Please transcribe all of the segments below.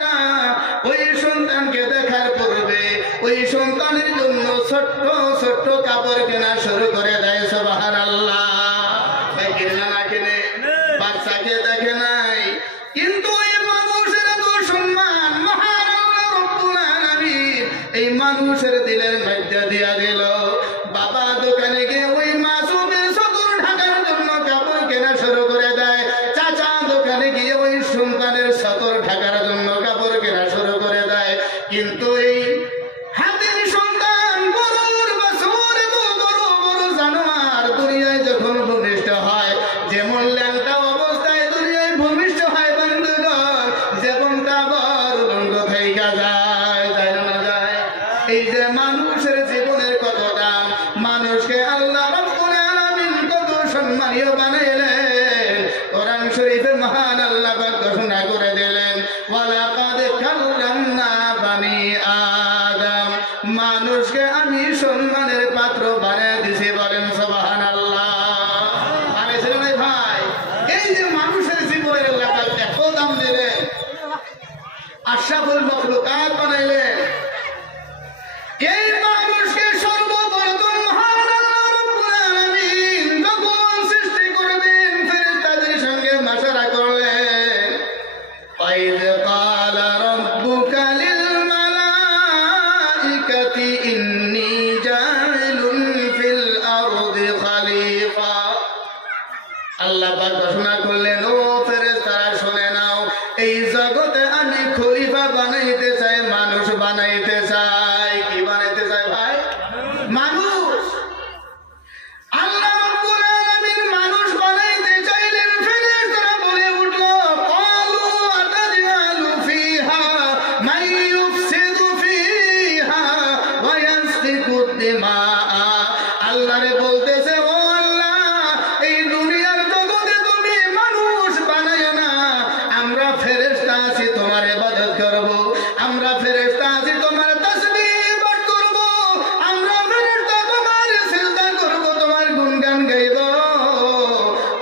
ওই সন্তানকে দেখার পূর্বে ওই সন্তানের জন্য ছোট্ট ছোট্ট কাপড় কেনা শুরু করে দেয়। সুবহানাল্লাহ। কিনে না কিনে বাচ্চাকে দেখে নাই, কিন্তু এই মানুষের তো সম্মান মহান আল্লাহ রাব্বুল আলামিন এই মানুষের দিলের মধ্যে দিয়া দিল। বাবা দোকানে গিয়ে ওই মাসুমের সদর ঢাকার জন্য কাপড় কেনা শুরু করে দেয়। চাচা দোকানে গিয়ে ওই সন্তানের সদর ঢাকার জন্য কাপড় কেনা শুরু করে দেয়। কিন্তু এই হাতির সন্তান গরুর বাছুর এত বড় বড় জানোয়ার দুনিয়ায় যখন ভূমিষ্ঠ হয়, যেমন ল্যাংটা অবস্থায় দুনিয়ায় ভূমিষ্ঠ হয় বন্ধুগণ, যেমনটা বড় বন্ধ থেকে যায়, তাই না যায়? এই যে মানুষের জীবনের কত দাম, মানুষকে আল্লাহ রাব্বুল আলামিন কত সম্মানীয় বানাইলেন। কোরআন শরীফে মহান আল্লাহ পাক ঘোষণা করে দিলেন, ওয়ালাকাদ কাররামনা বানি আদম, মানুষকে আমি সম্মানের পাত্র বানিয়ে দিয়েছি। বলেন সুবহানাল্লাহ। বানিয়েছিলেন না ভাই? এই যে মানুষের জীবনের আল্লাহ পাক এত দাম দিলেন, আশরাফুল মাখলুকাত বানাইলেন। এই মানুষকে সর্বপ্রথম মহান আল্লাহ রাব্বুল আলামিন যখন সৃষ্টি করবেন ফেরেশতাদের সঙ্গে মাশারা করলেন। ওয়াইদ ক্বালা রাব্বুকা লিল মালাইকাতি ইন্নী জাইলুন ফিল আরদি খলিফা। আল্লাহ পাক ঘোষণা করলেন, ও ফেরেশতারা শুনে নাও, এই জগতে আমি খলিফা বানাইতে চাই, মানুষ বানাইতে চাই। কি বানাইতে চাই ভাই? মানুষ। আল্লাহ রাব্বুল আলামিন মানুষ বানাইতে চাইলেন। ফেরেশতারা বলে উঠল, ক্বালু আতাজআলু ফিহা মান ইউফসিদু ফিহা ওয়া ইয়াসফিকু দিমা। আল্লাহরে বলতেছে, ও আল্লাহ, এই দুনিয়ার জগতে তুমি মানুষ বানায় না, আমরা ফেরেশতা আছি তোমার ইবাদত করব, আমরা ফেরেশতা আছি তোমার তাসবিহ পাঠ করব, আমরা ফেরেশতা তোমার সিজদা করব, তোমার গুণগান গাইব।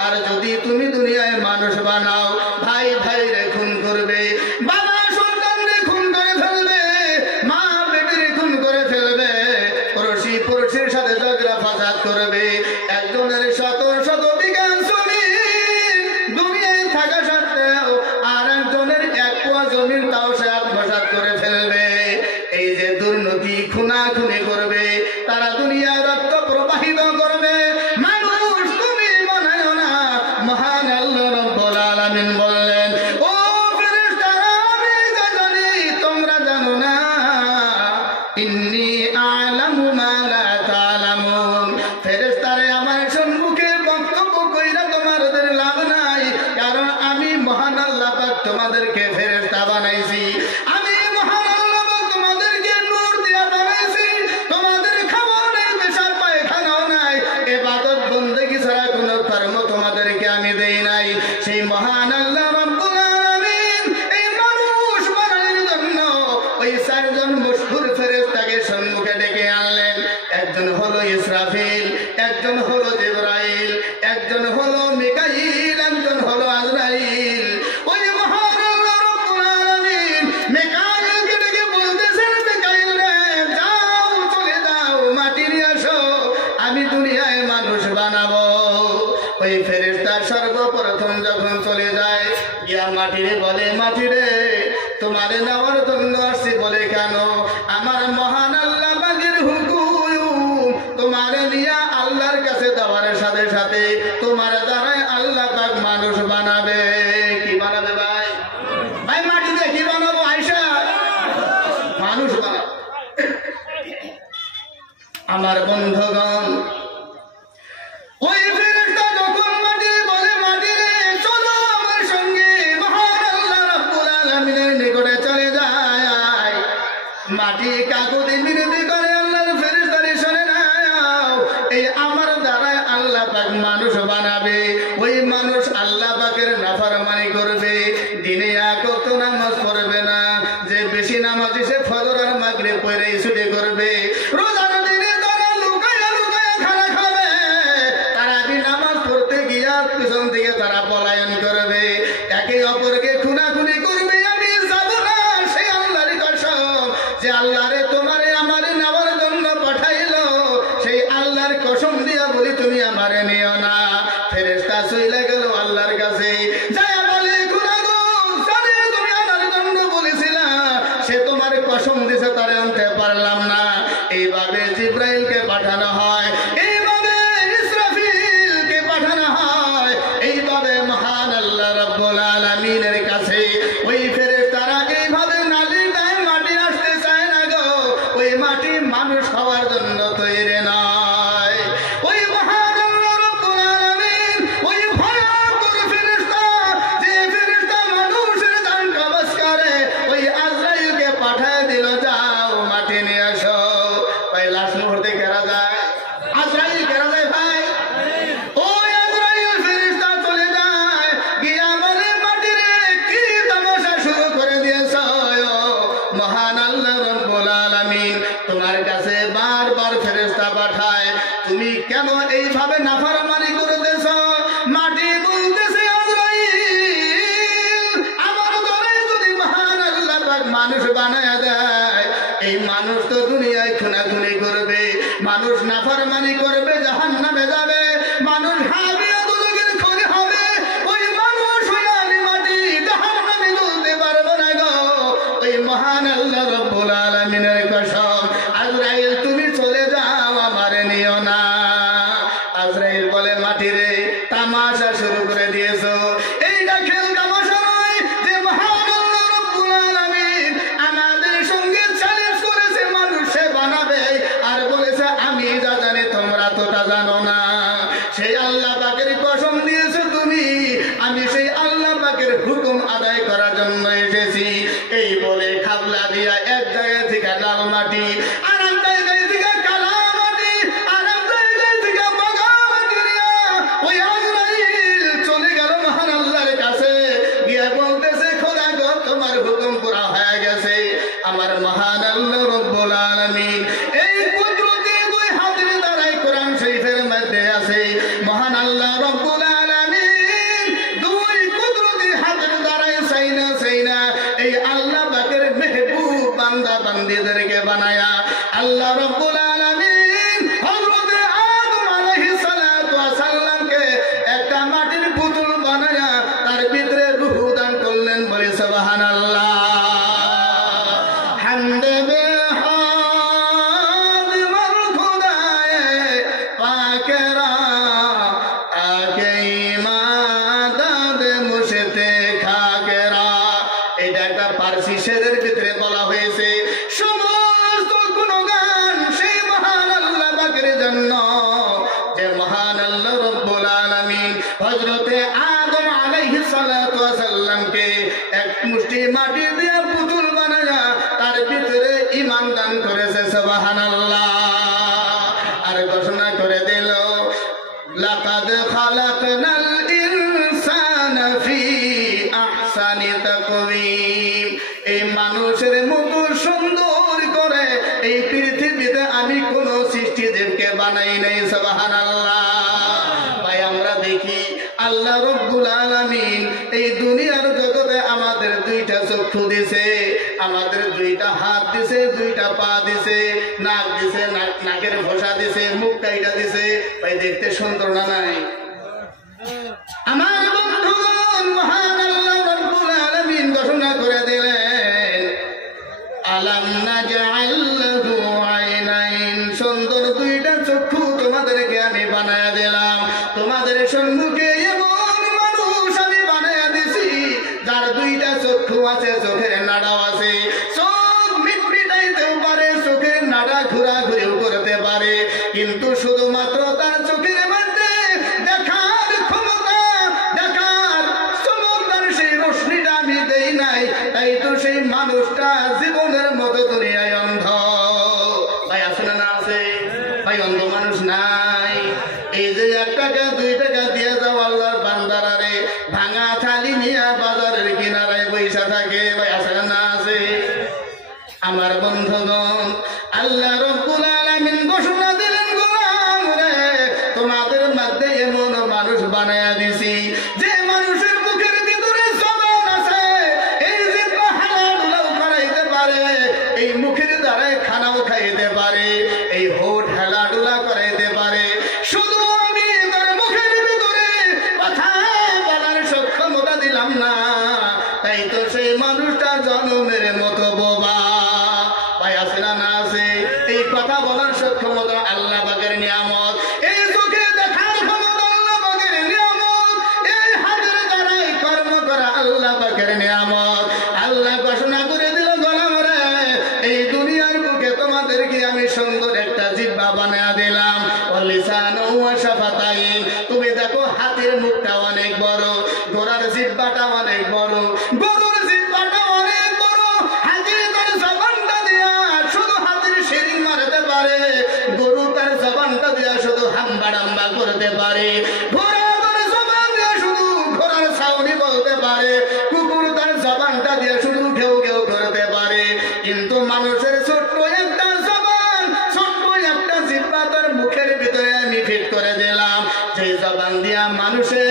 আর যদি তুমি দুনিয়ায় মানুষ বানাও, ভাই ভাইরে খুন করবে, বাবা সন্তানরে খুন করে ফেলবে, মা বেটিরে খুন করে ফেলবে, পড়োশি পড়োশির সাথে ঝগড়া ফাসাদ করবে, একজনের শত শত বিঘা জমিন দুনিয়ায় থাকা সত্ত্বেও আর একজনের এক পোয়া জমির তাও সে আত্মসাৎ করে ফেলবে। এই যে দুর্নীতি খুনাখুনি করবে, তারা দুনিয়ায় রক্ত প্রবাহিত করবে। মানুষ তুমি বানায় না। মহান আল্লাহ রাব্বুল আলামিন বললেন, ও ফেরেশতারা, আমি যা জানি তোমরা জানো না। ইন্নী আ'লামু মা লা তা'লামুন। ফেরেশতারা আমার সম্মুখে বক্তব্য কইরা তোমাদের লাভ নাই, কারণ আমি মহান আল্লাহ পাক তোমাদেরকে ফেরেশতা বানাইছি। আমি মহান আল্লাহ পাক তোমাদেরকে নূর দিয়া বানাইছি। তোমাদের খাওয়া নাই, পেশাব পায়খানাও নাই, ইবাদত বন্দেগী ছাড়া কোনো কর্ম তোমাদেরকে আমি দেই নাই। সেই মহান আল্লাহ রাব্বুল আলামিন এই মানুষ বানানোর জন্য ওই চারজন মশহুর ফেরেশতাকে সম্মুখে ডেকে আনলেন। একজন হলো ইসরাফিল, একজন হলো জিবরাইল, একজন হলো মিকাইল, একজন হলো আজরাইল। ওই মহান আল্লাহ রাব্বুল আলামিন মিকাইলকে ডেকে বলতেছেন, মিকাইল রে, যাও, চলে যাও, মাটি নিয়ে আসো, আমি দুনিয়ায় মানুষ বানাবো। ওই ফেরেশতা সর্বপ্রথম যখন চলে যায়, গিয়া মাটিরে বলে, মাটিরে, তোমারে নেওয়ার জন্য আসছি। বলে, কেন? আমার মহান আল্লাহ পাকের হুকুম, তোমারে নিয়া আল্লাহর কাছে দেওয়ার সাথে সাথে তোমার দ্বারাই আল্লাহ পাক মানুষ বানাবে। কি বানাবে ভাই? ভাই মাটিতে কি বানাবো? আয়েশা, মানুষ বানাবো। আমার বন্ধুগণ, ওই ফেরেশতা যখন মাটিরে বলে, মাটিরে, চলো আমার সঙ্গে মহান আল্লাহ রাব্বুল আলামিনের নিকটে চলে যায়। মাটি কাকুতি মিনতি করে আল্লাহর ফেরেশতারে, শোনে নাও, এই আমার দ্বারাই আল্লাহ পাক মানুষ বানাবে। ওই মানুষ আল্লাহ পাকের নাফরমানি করবে, দিনে এক ওয়াক্ত নামাজ পড়বে না, যে বেশি নামাজি সে ফজর আর মাগরিব পড়ে ছুটি করবে, রোজার দিনে তারা লুকায়া লুকায়া খানা খাবে, তারাবি নামাজ পড়তে গিয়া পিছন থেকে তারা পলায়ন করবে, একে অপরকে খুনাখুনি করবে। আমি যাব না, যে আল্লাহরে তোমারে আমারে নেওয়ার জন্য পাঠাইলো, সেই আল্লাহর কসম দিয়া বলি তুমি আমারে নিও না। ফেরেশতা চলে গেল আল্লাহর কাছে, যায় বলে তুমি আনার জন্য বলেছিলা, সে তোমার কসম দিছে তারে আনতে পারলাম না। এইভাবে জিব্রাইলকে পাঠানো হয়, এইভাবে ইসরাফিলকে পাঠানো হয়, এইভাবে মহান আল্লাহ রাব্বুল আলামিনের কাছে ওই ফেরেশতারা এইভাবে নালির গায়ে মাটি আসতে চায় না গো। ওই মাটি মানুষ হওয়ার জন্য তৈরি নয়। ওই মহান আল্লাহ রাব্বুল আলামিন ওই ভয়ঙ্কর ফেরেশতা, যে ফেরেশতা মানুষের জান কবজ করে, ওই আজরাইলকে পাঠায় দিল, যাও মাটি নিয়ে আসো। ভাই লাস্ট মুহূর্তে কেরা যায়, আজরাইল কেরা যায় ভাই, ওই আজরাইল ফেরেশতা চলে যায়, গিয়া বলে মাটি রে কি তামাশা শুরু করে দিয়েছ। মহান আল্লাহ রাব্বুল আলামিন তোমার কাছে বারবার ফেরেশতা পাঠায়, তুমি কেন এইভাবে নাফরমানি করতেছ? মাটি বলতেছে আজরাইল, আমার দরে যদি মহান আল্লাহ পাক মানুষ বানায় দেয়, এই মানুষ তো দুনিয়ায় খুনাখুনি করবে, মানুষ নাফরমানি করবে, জাহান্নামে যাবে, মানুষ হাবিয়া দুর্গের খনি হবে। ওই মানুষ হয়ে আমি মাটি, জাহান্নামে জ্বলতে পারবো না গো। ওই মহান আল্লাহ রাব্বুল আলামিনের কসম, আজরাইল তুমি চলে যাও, আমারে নিও না। আজরাইল বলে মাটি রে তামাশা শুরু করে দিয়েছো, এইটা খেল তামাশা নয়, যে মহান আল্লাহ রাব্বুল আলামিন আমাদের সঙ্গে চ্যালেঞ্জ করেছে, মানুষ সে বানাবে, আর বলেছে আমি যা জানি তোমরা তোটা জানো না। সেই আল্লাহ পাকের কসম দিয়েছো তুমি, আমি সেই আল্লাহ পাকের হুকুম আদায় করার জন্য এসেছি। এই বলে খাবলা দিয়া এক জায়গা থেকে লাল মাটি, আর এক জায়গায় থেকে কালা মাটি, আর এক জায়গায় থেকে বাগা মাটি নিয়া ওই আজরাইল চলে গেল মহান আল্লাহর কাছে, গিয়ে বলতেছে খোদা গো তোমার হুকুম পুরা হয়ে গেছে। আমার মহান আল্লাহ রাব্বুল আলামিন এই কুদরতি দুই হাতের দ্বারাই কোরআন শরীফের মধ্যে আছে, মহান আল্লাহ রাব্বুল আলামিন দুই কুদরতি হাতের দ্বারাই চাইনা এই আল্লাহ পাকের মেহবুব বান্দা বান্দীদেরকে বানায়া আল্লাহ রাব্বুল আলামিন হযরত আদম আলাইহিস সালাতু ওয়াস সালামকে একটা মাটির পুতুল বানায়া তার ভিতরে রূহ দান করলেন। বলে সুবহানাল্লাহ। হামদে বেহাদ মর খুদায়ে পাকেরা আকে ইমাদাদ মুশতে খাকেরা। এটা একটা পারসি শেরের ভিতরে বলা হয়েছে, সমস্ত গুণগান সেই মহান আল্লাহ পাকের জন্য, যে মহান আল্লাহ রাব্বুল আলামিন হযরতে আদম আলাইহিস সালাতু ওয়াস সালামকে এক মুষ্টি মাটি দিয়ে পুতুল বানায়া তার ভিতরে ঈমান দান করেছে। সুবহানাল্লাহ। আর ঘোষণা করে দিল, লাকাদ খালাকনাল ইনসানা ফি আহসানি তাকওয়িম। এই মানুষের মতো সুন্দর করে এই পৃথিবীতে আমি কোন সৃষ্টিদেবকে বানাই নাই। সুবহানাল্লাহ। ভাই আমরা দেখি আল্লাহ রাব্বুল আলামিন এই দুনিয়ার জগতে আমাদের দুইটা চক্ষু দিছে, আমাদের দুইটা হাত দিছে, দুইটা পা দিছে, নাক দিছে, নাকের ঘোষা দিছে, মুখ কাইটা দিছে। ভাই দেখতে সুন্দর না নাই? আমার বন্ধুগণ, মহান আল্লাহ রাব্বুল আলামিন ঘোষণা করে দিলেন, আলাম নাজআল লাহু আইনাইন। সুন্দর দুইটা চক্ষু তোমাদেরকে আমি বানায়া দিলাম। তোমাদের সম্মুখে এমন মানুষ আমি বানায়া দিছি যার দুইটা চক্ষু আছে, চোখের নাড়াও আছে, চোখ মিটমিটাইতেও পারে, চোখের নাড়া ঘোরাঘুরিও করতে পারে, কিন্তু শুধুমাত্র তার চোখের মধ্যে দেখার ক্ষমতা, দেখার চমৎকার সেই রশ্মিটা আমি দেই নাই। তাই তো সেই মানুষটা জীবনের মতো দুনিয়ায় অন্ধ। ভাই আছে না আছে? ভাই অন্ধ মানুষ নাই? এই যে 1 টাকা 2 টাকা দিয়ে যাও আল্লাহর বান্দারা রে, ভাঙা থালি নিয়ে বাজারের কিনারায় বৈশা থাকে। ভাই আছে না আছে? আমার বন্ধুগণ, আল্লাহ রাব্বুল আলামিন ঘোষণা দিলেন, গোলাম রে তোমাদের মধ্যে এমন মানুষ বানায়া দিছি যে মানুষের মুখের ভিতরে জবান আছে, এই জিহ্বা হালাল করাইতে পারে, এই মুখের দ্বারাই খানাও খাইতে পারে, এই হোঠ হেলাডুলা করাইতে পারে, শুধু আমি তার মুখের ভিতরে কথা বলার সক্ষমতা দিলাম না, তাই তো সেই মানুষটা জন্মের মতো বোবা। ভাই আছে না না আছে? এই কথা বলার সক্ষমতা আল্লাহ পাকের নিয়ামত, এই চোখে দেখার ক্ষমতা আল্লাহ পাকের নিয়ামত, এই হাতের দ্বারাই কর্ম করা আল্লাহ পাকের নিয়ামত। আল্লাহ ঘোষণা করে দিল, গোলাম রে, এই দুনিয়ার বুকে তোমাদেরকে আমি সুন্দর একটা জিহ্বা বানায়া দিলাম, লিসান ওয়া শাফাতাইন। তুমি দেখো হাতের মুখটা অনেক বড়, ঘোড়ার জিহ্বাটা অনেক বড়, গরুর জিহ্বাটা অনেক বড়, হাতির তার জবানটা দিয়া শুধু হাতির শিরিং মারতে পারে, গরু তার জবানটা দিয়া শুধু হাম্বাডাম্বা করতে পারে, ঘোড়া তার জবান দিয়া শুধু ঘোড়ার ছাউনি বলতে পারে, কুকুর তার জবানটা দিয়া শুধু ঘেউ ঘেউ করতে পারে। কিন্তু মানুষের ছোট্ট একটা জবান, ছোট্ট একটা জিহ্বা তার মুখের ভিতরে আমি ফিট করে দিলাম, সেই জবান দিয়া মানুষে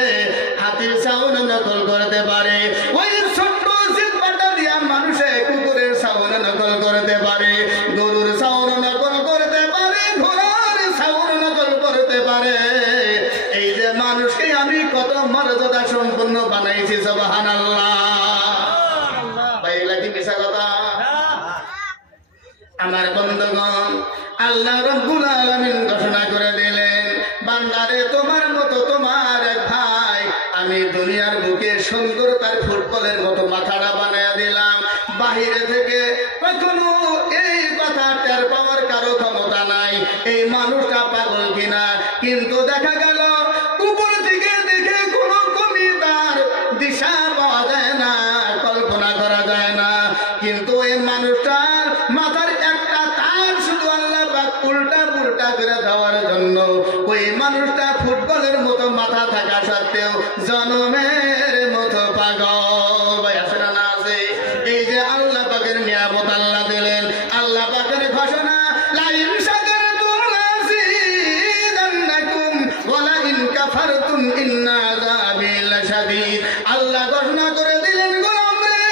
হাতির সাউন্ড নকল করতে পারে, ওই ছোট্ট জিহ্বাটা দিয়া মানুষে কুকুরের সাউন্ড নকল করতে পারে, গরুর সাউন্ড নকল করতে পারে, ঘোড়ার সাউন্ড নকল করতে পারে। এই যে মানুষকে আমি কত মর্যাদা সম্পন্ন বানাইছি, সুবহানাল্লাহ। ভাই এগুলা কি মিছা কথা? আমার বন্ধুগণ, আল্লাহ রাব্বুল আলামিন ঘোষণা করে দিলেন, বান্দারে তোমার মতো তোমার এক ভাই আমি দুনিয়ার বুকে সুন্দর তার ফুটবলের মতো মাথাটা বানায়া দিলাম, বাহিরে থেকে কখনো এই কথা টের পাওয়ার কারো ক্ষমতা নাই এই মানুষটা পাগল কিনা। কিন্তু দেখা গেল উপর থেকে দেখে কোনো কমি তার দিশা পাওয়া যায় না, কল্পনা করা যায় না, কিন্তু এই মানুষটার মাথার একটা তার শুধু আল্লাহ পাক উল্টা পুল্টা করে দেওয়ার জন্য, ওই মানুষটা ফুটবলের মতো মাথা থাকা সত্ত্বেও জনমের মতো পাগল। ভাই আছে না না আছে? এই যে আল্লাহ পাকের নিয়ামত আল্লাহ দিলেন, আল্লাহ পাকের ঘোষণা, লাইন শাকারতুম লাযিদান্নাকুম ওয়া লাইন কাফারতুম ইন্না আযাবি লাশাদীদ। আল্লাহ ঘোষণা করে দিলেন, গোলাম রে,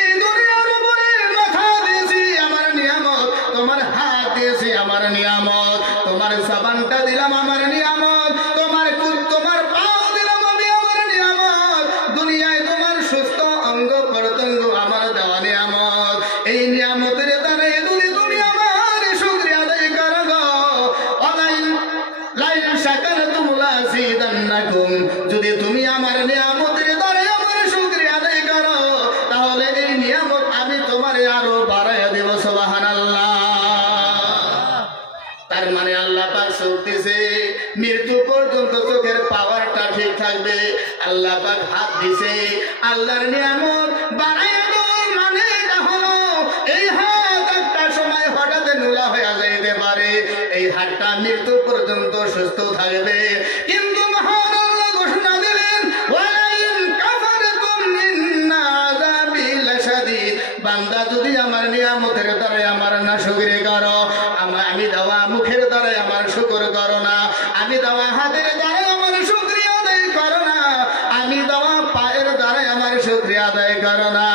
এই দুনিয়ার উপরে মাথা দিয়েছি আমার নিয়ামত, তোমার হাত দিয়েছি আমার নিয়ামত, তোমার জবানটা দিলাম আমার নিয়ামত, তোমার পাও দিলাম আমি আমার নিয়ামত, দুনিয়ায় তোমার সুস্থ অঙ্গ প্রত্যঙ্গ আমার দেওয়া নিয়ামত। এই নিয়ামতের দ্বারা যদি তুমি আমার শুকরিয়া আদায় করো গো, লাইন শাকারতুম লাযিদান্নাকুম, যদি তুমি আমার নিয়ামতের দ্বারা আমার শুকরিয়া আদায় করো, তাহলে এই নিয়ামত আমি তোমারে আরো বাড়াইয়া দেব, সুবহানাল্লাহ। তার মানে আল্লাহ পাক চলতেছে, মৃত্যু পর্যন্ত চোখের পাওয়ারটা ঠিক থাকবে। আল্লাহ পাক হাত দিছে, আল্লাহর নিয়ামত বাড়াইয়া দেওয়ার মানে এটা হলো এই হাত একটা সময় হঠাৎ নোলা হয়ে যাইতে পারে, এই হাতটা মৃত্যু পর্যন্ত সুস্থ থাকবে। কিন্তু মহান আল্লাহ ঘোষণা দিলেন, ওয়ালাইন কাফারতুম ইন্না আযাবি লাশাদীদ। বান্দা যদি আমার নিয়ামতের দ্বারা আমার না শুকরিয়া করো, আমি দেওয়া মুখের দ্বারা আমার শুকর করো না, আমি দেওয়া হাতের দ্বারা আমার শুকরিয়া আদায় করো না, আমি দেওয়া পায়ের দ্বারা আমার শুকরিয়া আদায় করো না,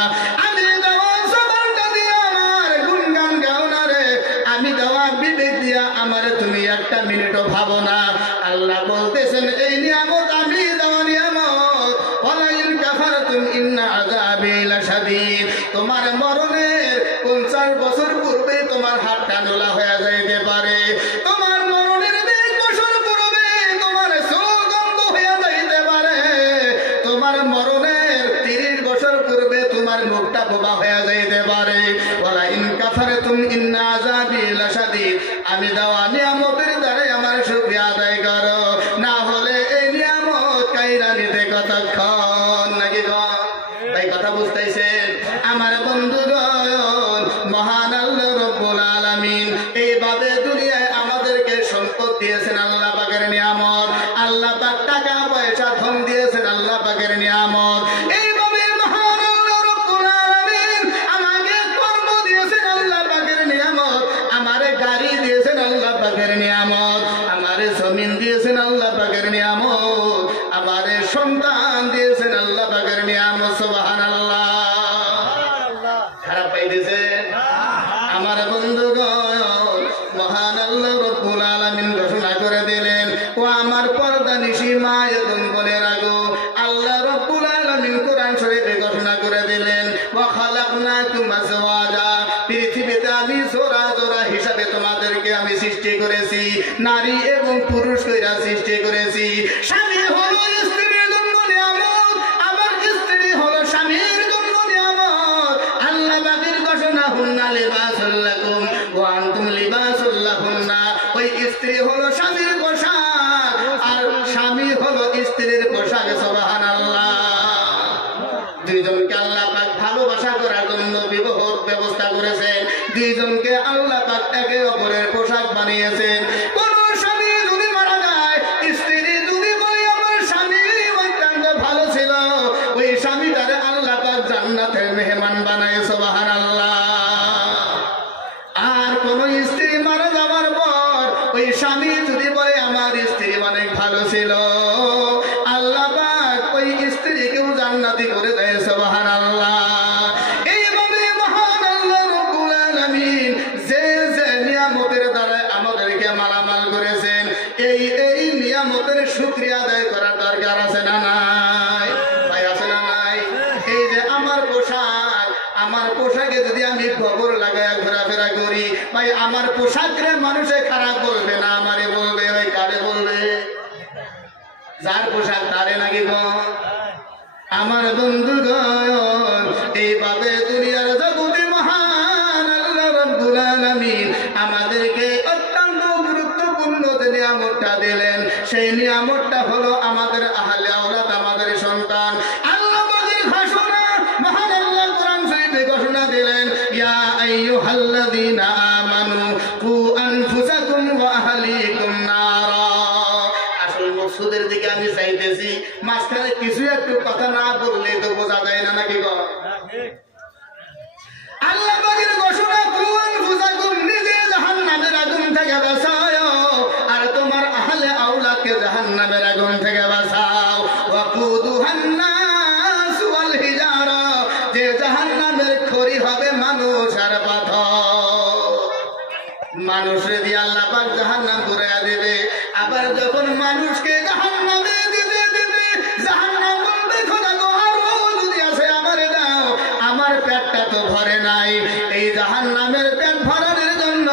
আমি দেওয়া জবানটা দিয়ে আমার গুণগান গাও না রে, আমি দেওয়া বিবেক দিয়া আমার তুমি একটা মিনিটও ভাবো না। আল্লাহ বলতেছেন, এই নিয়ামত আমি দেওয়া নিয়ামত, ওয়ালাইন কাফারতুম ইন্না আযাবি লাশাদীদ। তোমার মরণের 50 বছর পূর্বে তোমার হাতটা নোলা হয়ে যাইতে পারে, তোমার মরণের 20 বছর পূর্বে তোমার চোখ অন্ধ হয়ে যাইতে পারে, তোমার মরণের 30 বছর পূর্বে তোমার মুখটা বোবা হয়ে যাইতে পারে। ওয়ালাইন কাফারতুম ইন্না আযাবি লাশাদীদ। আমি দেওয়া নিয়ামতের দ্বারা আমার শুকরিয়া আদায় করো, না হলে এই নিয়ামত কাইরা নিতে কতক্ষণ নাকি গণ? তাই কথা বুঝতেছেন আমার বন্ধুগণ, মহান আল্লাহ রাব্বুল আলামিন আমার বন্ধুগণ, মহান আল্লাহ রব্বুল আলামিন ঘোষণা করে দিলেন, ও আমার পর্দানিশী মা এবং বোনেরা গো, আল্লাহ রব্বুল আলামিন কোরআন শরীফে ঘোষণা করে দিলেন, ওয়া খালাকনাকুম আজওয়াজা, পৃথিবীতে আমি জোড়া জোড়া হিসাবে তোমাদেরকে আমি সৃষ্টি করেছি, নারী এবং পুরুষ কইরা সৃষ্টি করেছি। স্বামী হলো স্ত্রীর জন্য নিয়ামত, আবার স্ত্রী হলো স্বামীর জন্য নিয়ামত। আল্লাহ পাকের ঘোষণা, হুন্না লিবাসুল লাকুম ওয়া আনতুম লিবাসুল লাহুন্না। ওই স্ত্রী হলো স্বামীর পোশাক, আর স্বামী হলো স্ত্রীর পোশাক। সুবহানাল্লাহ। দুইজনকে আল্লাহ পাক ভালোবাসা করার জন্য বিবাহর ব্যবস্থা করেছেন। দুইজনকে আল্লাহ পাক একে অপরের পোশাক বানিয়েছেন। কোন স্বামী যদি মারা যায়, স্ত্রী যদি বলে আমার স্বামী অত্যন্ত ভালো ছিল, ওই স্বামীটারে আল্লাহ পাক জান্নাতের মেহমান বানায়। সুবহানাল্লাহ। আর কোন স্ত্রী মারা যাওয়ার পর ওই স্বামী যদি বলে আমার স্ত্রী অনেক ভালো ছিল, আল্লাহ পাক ওই স্ত্রীকেও জান্নাতি করে দেয়। সুবহানাল্লাহ। এইভাবে মহান আল্লাহ রব্বুল আলামিন যে যে নিয়ামতের দ্বারা আমাদেরকে মালামাল করেছেন, এই নিয়ামতের শুকরিয়া আদায় করার দরকার আছে না নাই? ভাই আছে না নাই? এই যে আমার পোশাক, আমার পোশাকে যদি আমি খবর লাগায় ঘোরাফেরা করি, ভাই আমার পোশাকরে মানুষে খারাপ বলবে না, আমারে বলবে। ভাই কারে বলবে? যার পোশাক তারে নাকি গো? আমার বন্ধুগণ, এইভাবে দুনিয়ার জগতে মহান আল্লাহ রাব্বুল আলামিন আমাদেরকে অত্যন্ত গুরুত্বপূর্ণ যে নিয়ামতটা দিলেন, সেই নিয়ামতটা হলো আমাদের আহলে আওলাদ, আমাদের সন্তান। আল্লাহ পাকের ঘোষণা, মহান আল্লাহ কোরআন শরীফে ঘোষণা দিলেন, ইয়া আইয়ুহাল্লাযীনা আমানু কু আনফুসাকুম ওয়া আহলিকুম নারা। আসল মকসুদের দিকে আমি চাইতেছি, মাঝখানে কিছু একটু কথা না বললে তো বোঝা যায় না, নাকি গো? আল্লাহ পাকের ঘোষণা, কু আনফুসাকুম, নিজে জাহান্নামের আগুন থেকে বাঁচাও, আর তোমার আহলে আওলাদকে জাহান্নামের আগুন থেকে বাঁচাও। ওয়াকুদুহান নাস ওয়াল হিজারা, যে জাহান্নামের খড়ি হবে মানুষ আর পাথর। মানুষে দিয়ে আল্লাহ পাক জাহান্নাম ঘুরাইয়া দেবে। আবার যখন মানুষকে জাহান্নামে দিতে দিতে জাহান্নাম বলবে, খোদা গো আরো যদি আছে আমারে দাও, আমার পেটটা তো ভরে নাই। এই জাহান্নামের পেট ভরানোর জন্য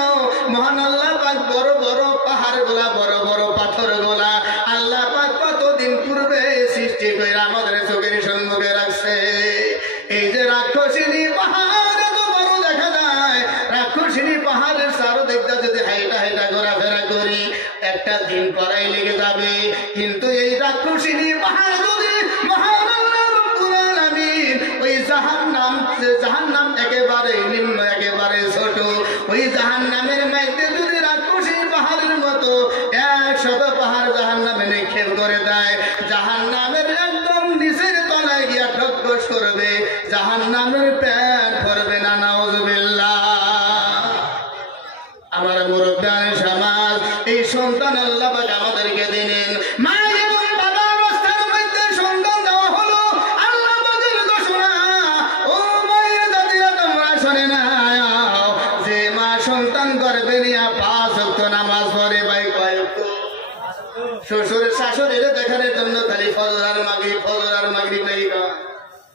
মহান আল্লাহ পাক বড় বড় পাহাড় গোলা, বড় বড় পাথর গোলা আল্লাহ পাক কতদিন পূর্বে সৃষ্টি করে আমাদের চোখের সম্মুখে রাখছে। এই যে রাক্ষসিনী পাহাড় এত বড় দেখা যায়, রাক্ষসিনী পাহাড়ের চারদিকটা যদি হাইটা হাইটা ঘোরাফেরা করি, একটা দিন পরাই লেগে যাবে। কিন্তু এই রাক্ষসিনী পাহাড় যদি মহান আল্লাহ রব্বুল আলামিন ওই জাহান্নাম, যে জাহান্নাম একেবারে নিম্ন, একেবারে ছোট, ওই জাহান্নামের মধ্যে যদি রাক্ষসিনী পাহাড়ের মতো 100 পাহাড় জাহান্নামে নিক্ষেপ করে দেয়, জাহান্নামের একদম নিচের তলায় গিয়া ঠকঠক করবে, জাহান্নামের পেট ভরবে না। নাউজুবিল্লাহ। আমার মুরব্বিয়ান সমাজ, এই সন্তান আল্লাহ পাক আমাদেরকে দিলেন। মা এবং বাবা অবস্থার মধ্যে সন্তান দেওয়া হলো আল্লাহ পাকের ঘোষণা। ও মায়ের জাতিরা, তোমরা শুনে নাও, যে মা সন্তান গর্ভে নিয়ে 5 ওয়াক্ত নামাজ পড়ে, ভাই কয় ওয়াক্ত? শ্বশুর শাশুড়ির দেখানোর জন্য খালি ফজর আর মাগরিব, ফজর আর মাগরিব নাকি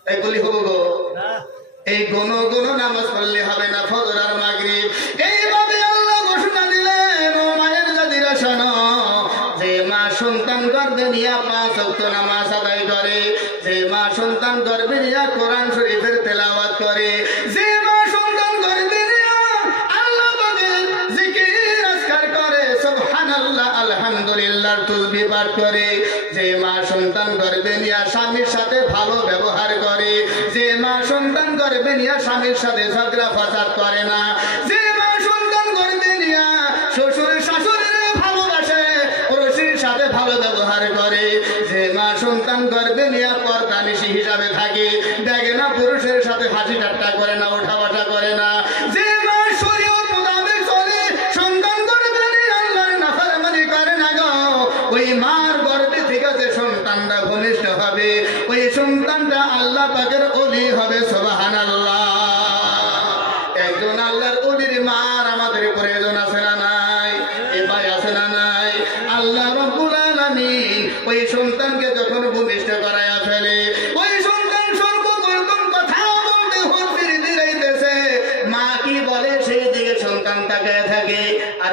তাই বলি হবো গো? এই কোন নামাজ পড়লে হবে না, ফজর আর মাগরিব। এইভাবে আল্লাহ ঘোষণা দিলেন, ও মায়ের জাতিরা শোনো, যে মা সন্তান গর্ভে নিয়ে 5 ওয়াক্ত নামাজ আদায় করে, যে মা সন্তান গর্ভে নিয়ে কোরআন শরীফের তেলাওয়াত করে, যে মা সন্তান গর্ভে নিয়ে আল্লাহ পাকের জিকির আজকার করে, সুবহানাল্লাহ আলহামদুলিল্লাহ তাসবিহ পাঠ করে, যে মা সন্তান গর্ভে নিয়ে স্বামীর সাথে ভালো ব্যবহার করে, যে মা সন্তান গর্ভে নিয়ে স্বামীর সাথে ঝগড়া ফাসাদ করে না, যে মা সন্তান গর্ভে নিয়ে শ্বশুর শাশুড়ির ভালোবাসে, ওরসির সাথে ভালো ব্যবহার করে, যে মা সন্তান গর্ভে নিয়ে পর্দানিশী হিসাবে থাকে, দেখে না পুরুষের সাথে হাসি ঠাট্টা করে না, ওঠা বসা করে না, যে মা শরীয়ত মোতাবেক চলে, সন্তান গর্ভে নিয়ে আল্লাহর নাফরমানি করে না গো, ওই মার গর্ভে থেকে যে সন্তানরা ভূমিষ্ঠ হবে, ওই সন্তানটা আল্লাহ পাকের ওলি হবে। সুবহানাল্লাহ। একজন আল্লাহর ওলির মা